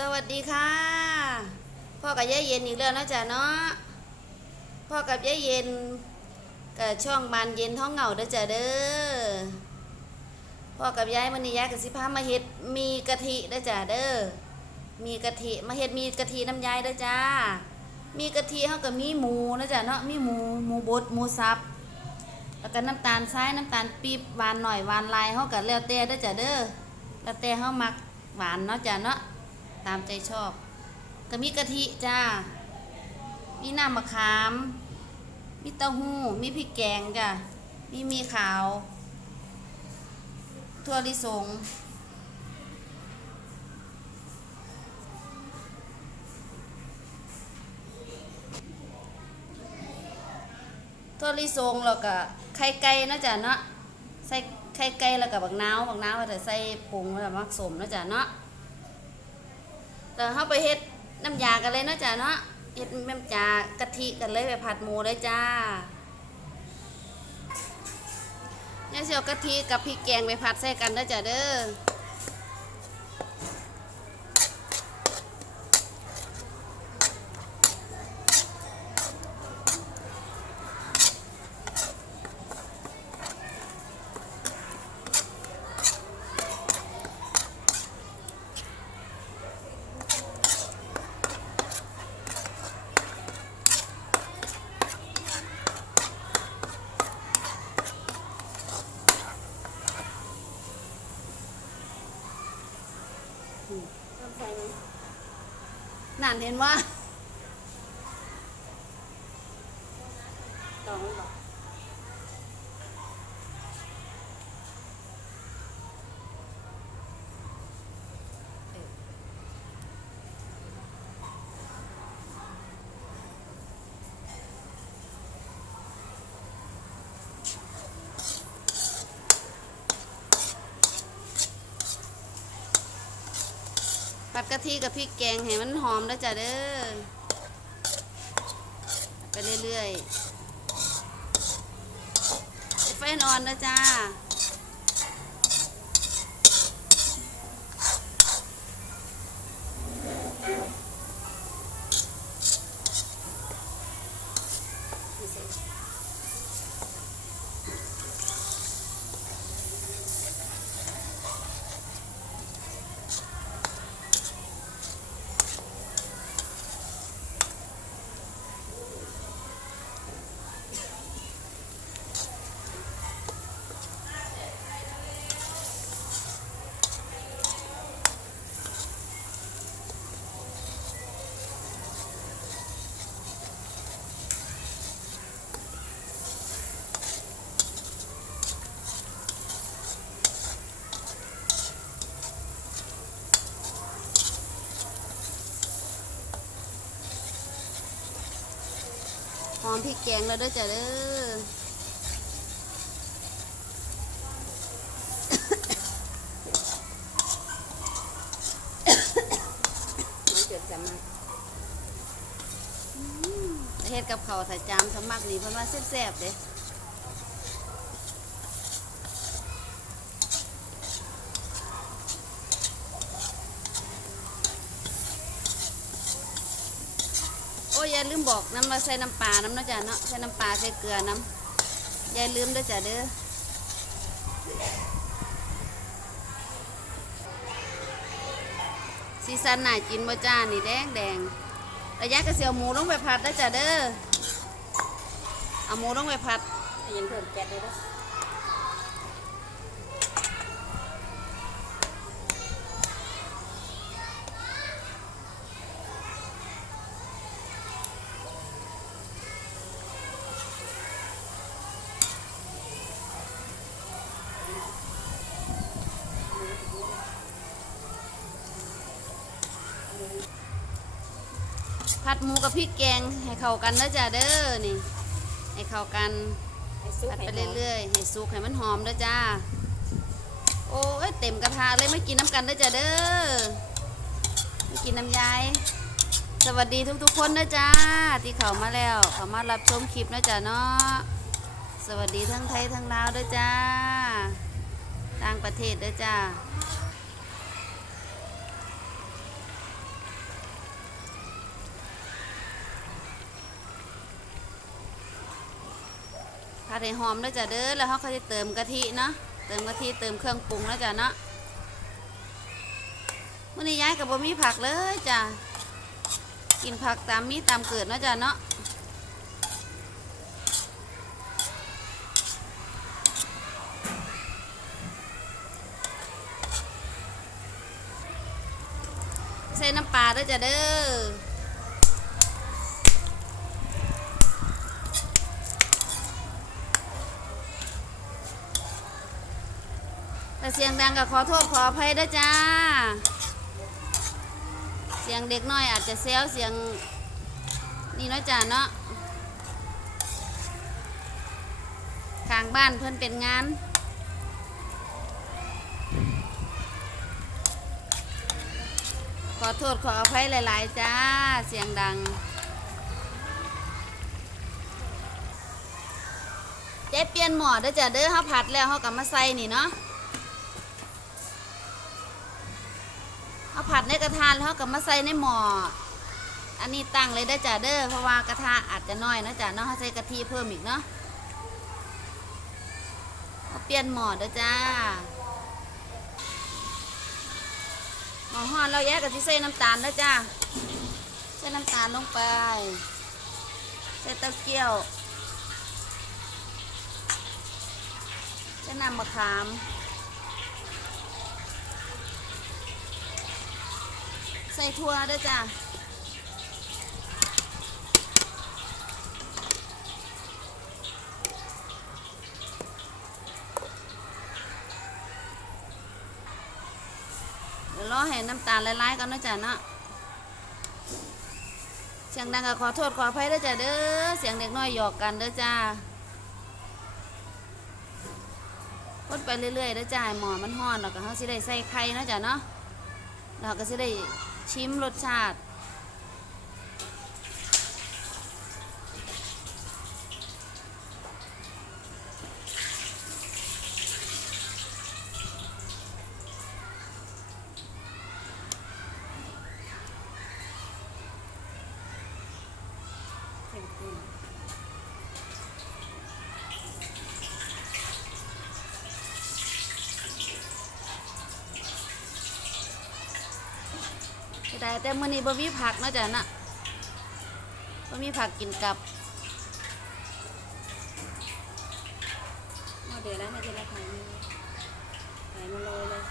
สวัสดีค่ะ พ่อกับยายเย็นอีกแล้วนะจ๊ะเนาะพ่อกับยายเย็นกับช่องบานเย็นท้องเหงาเด้อจ้ะเด้อพ่อกับยายมันนี่ยายกับสิพามาเฮ็ดมีกะทิเด้อจ้ะเด้อมีกะทิมาเฮ็ดมีกะทิน้ำยายเด้อจ้า มีกะทิเฮากับมีหมูนะจ๊ะเนาะมีหมูหมูบดหมูสับแล้วก็น้ำตาลทรายน้ำตาลปี๊บหวานหน่อยหวานลายเฮาก็แล้วแต่เด้อจ้ะเด้อแล้วแต่เฮามักหวานเนาะจ้ะเนาะ ตามใจชอบ ก็มีกะทิจ้า มีน้ำมะขาม มีเต้าหู้ มีพริกแกงจ้ะ มีมีขาวถั่วลิสงถั่วลิสงแล้วก็ไข่ไก่นาะจ้ะเนาะใส่ไข่ไก่แล้วก็บักนาวบักนาวก็จะใส่ปรุงแล้วมักสมนาะจ้ะเนาะ เดี๋ยวเราไปเฮ็ดน้ำยากันเลยเนาะจ้ะเนาะเฮ็ดน้ำยากะทิกันเลยไปผัดหมูเลยจ้าเนี่ยเสียวกะทิกับพริกแกงไปผัดใส่กันเด้อจ้ะเด้อ นั่นเห็นว่า กะทิกับพริกแกงให้มันหอมแล้วจ้ะเด้อไปเรื่อยๆไฟนอนนะจ้า มพริกแกงแล้วด้วยจ้ะเด้อเกิดจะมาเฮ็ดกับเขาวใส่จานสมักนี่เพิ่นว่าแซ่บๆเด้โอ้ยอย่าลืม บอกน้ำมาใส่น้ำปลาน้ำเนาะจ้ะเนาะใส่น้ำปลาใส่เกลือน้ำอย่าลืมด้อจ้ะเด้อซีซันน่ากินบ่จ้านี่แดงแดงระยะกระเสียวหมูลงไปผัดได้จ้ะเด้อเอาหมูลงไปผัดเย็นเพิ่มแก๊สเลยนะ ผัดหมูกับพริกแกงให้เข้ากันนะจ้ะเด้อนี่ ให้เข้ากันผัดไปเรื่อยๆให้สุกให้มันหอมเด้อจ้า โอ้ยเต็มกระทะเลยไม่กินน้ำกันเด้อจ้ะเด้อไม่กินน้ำยายสวัสดีทุกๆคนนะจ้าที่เข้ามาแล้วเข้ามารับชมคลิปนะจ้ะเนาะสวัสดีทั้งไทยทั้งลาวด้อจ้า ต่างประเทศด้อจ้า ผัดให้หอมแล้วจ้ะเด้อแล้วเขาก็จะเติมกะทิเนาะเติมกะทิเติมเครื่องปรุงแล้วจ้ะเนาะมื่อนี้ย้ายกับบ่มีผักเลยจ้ะกินผักตามมีตามเกิดเนาะจ้ะเนาะใส่น้ำปลาด้วยจ้ะเด้ เสียงดังก็ขอโทษขออภัยด้วยจ้า เสียงเด็กน้อยอาจจะเซลเสียงนี่เนาะจ้าเนาะข้างบ้านเพิ่อนเป็นงานขอโทษขออภัยหลาย ๆ จ้า เสียงดัง เจ๊เปลี่ยนหมอเด้อจ้ะเด้อเฮาผัดแล้วเฮากลับมาใส่นี่เนาะ ในกระทะแล้วเขากับมาใส่ในหม้ออันนี้ตั้งเลยได้จ้ะเด้อเพราะว่ากระทะอาจจะน้อยนะจ้ะเนาะเขาใส่กะทิเพิ่มอีกเนาะเเปลี่ยนหม้อเด้อจ้าหม้อห่อนเราแยกกับที่ใส่น้ำตาลเด้อจ้าใส่น้ำตาลลงไป ใส่เต้าเกี้ยวใส่น้ำมะขาม ใส่ถั่วด้วยจ้ะเดี๋ยวรอให้น้ำตาลละลายก่อนนะจ๊ะเนาะเสียงดังก็ขอโทษขออภัยด้วยจ้ะเด้อเสียงเด็กน้อยหยอกกันเด้อจ้าพดไปเรื่อยๆเด้อจ้าหมอมันห้อนแล้วก็เขาสิได้ใส่ไข่เนาะจ้ะเนาะเราก็จะได้ ชิมรสชาติ เข้มข้น แต่แต่มื้อนี้บ่มีผักเนาะจ้ะน่ะบ่มีผักกินกับหม้อเดือดแล้วไม่ใช่แล้วไข่มือไข่มาโรยเลย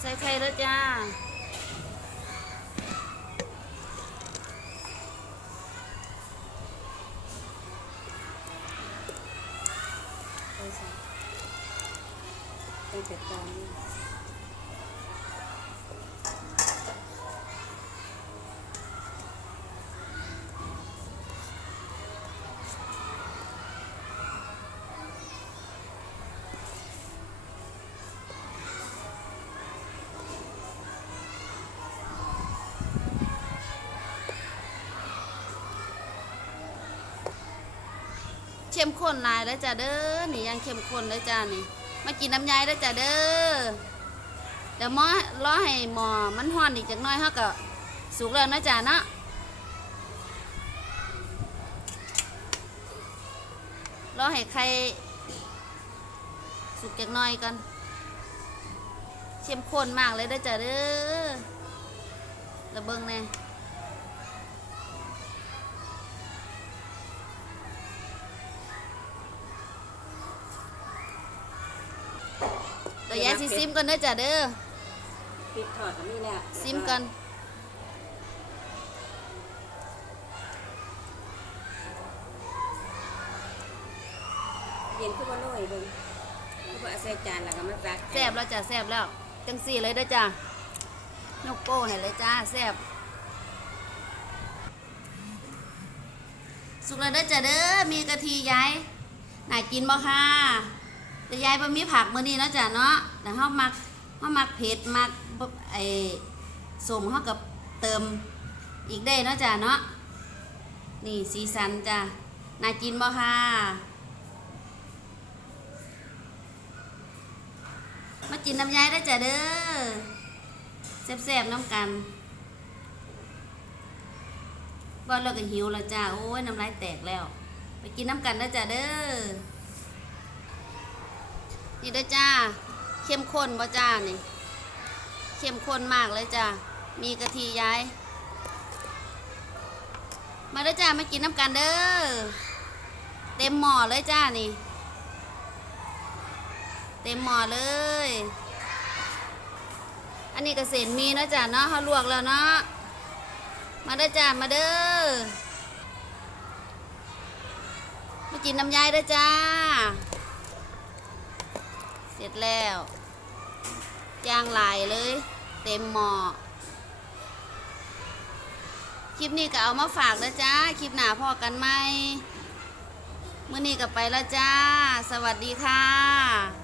ใส่ไข่แล้วจ้า ไปใส่ตั้งแต่ตอนนี้ เข้มข้นลายแล้วจ้ะเด้อนี่ยังเข้มข้นเลยจ้านี่มากินน้ำยายแล้วจ้ะเด้อเดี๋ยวหมอรอให้หมอมันฮ้อนอีกจักหน่อยเฮาก็สุกแล้วนะจ้ะเนาะรอให้ไข่สุกจักหน่อยก่อนเข้มข้นมากเลยเด้อจ้ะเด้อระเบิงแน่ ก่อนเด้อจ้ะเด้อปิดทอดกับนี่แหละซิมกันเย็นขึ้นมาหน่อยเบิ่งแล้วก็เอาใส่จานแล้วก็มาตักแซ่บแล้วจ้ะแซ่บแล้วจังสี่เลยเด้อจ้ะนกโป้ให้เลยจ้าแซ่บสุกแล้วเด้อจ้ะเด้อมีกะทิยายน่ากินบ่ค่ะแต่ยายบ่มีผักมื้อนี้เนาะจ้ะเนาะ แต่เฮามักเฮามักเผ็ดมักไอ้สมเฮากับเติมอีกได้เนาะจ้าเนาะนี่สีสันจ้าน่ากินบ่ค่ะมาจินน้ำยายได้จ้าเด้อแซ่บๆน้ำกันบ่เลิกก็หิวแล้วจ้าโอ้ยน้ำลายแตกแล้ว ไปกินน้ำกันได้จ้าเด้อนี่ได้จ้า เข้มข้นบ่จ้านี่ เข้มข้นมากเลยจ้ามีกะทิย้าย มาเด้อจ้ามากินน้ำกันเด้อ เต็มหม้อเลยจ้านี่ เต็มหม้อเลย อันนี้ก็เศษมีนะจ้าเนาะเขาลวกแล้วเนาะ มาเด้อจ้ามาเด้อ มากินน้ำยายเด้อจ้า เสร็จแล้วย่างหลายเลย เต็มหม้อคลิปนี้ก็เอามาฝากแล้วจ้า คลิปหน้าพ่อกันไหมเมื่อนี้ก็ไปแล้วจ้า สวัสดีค่ะ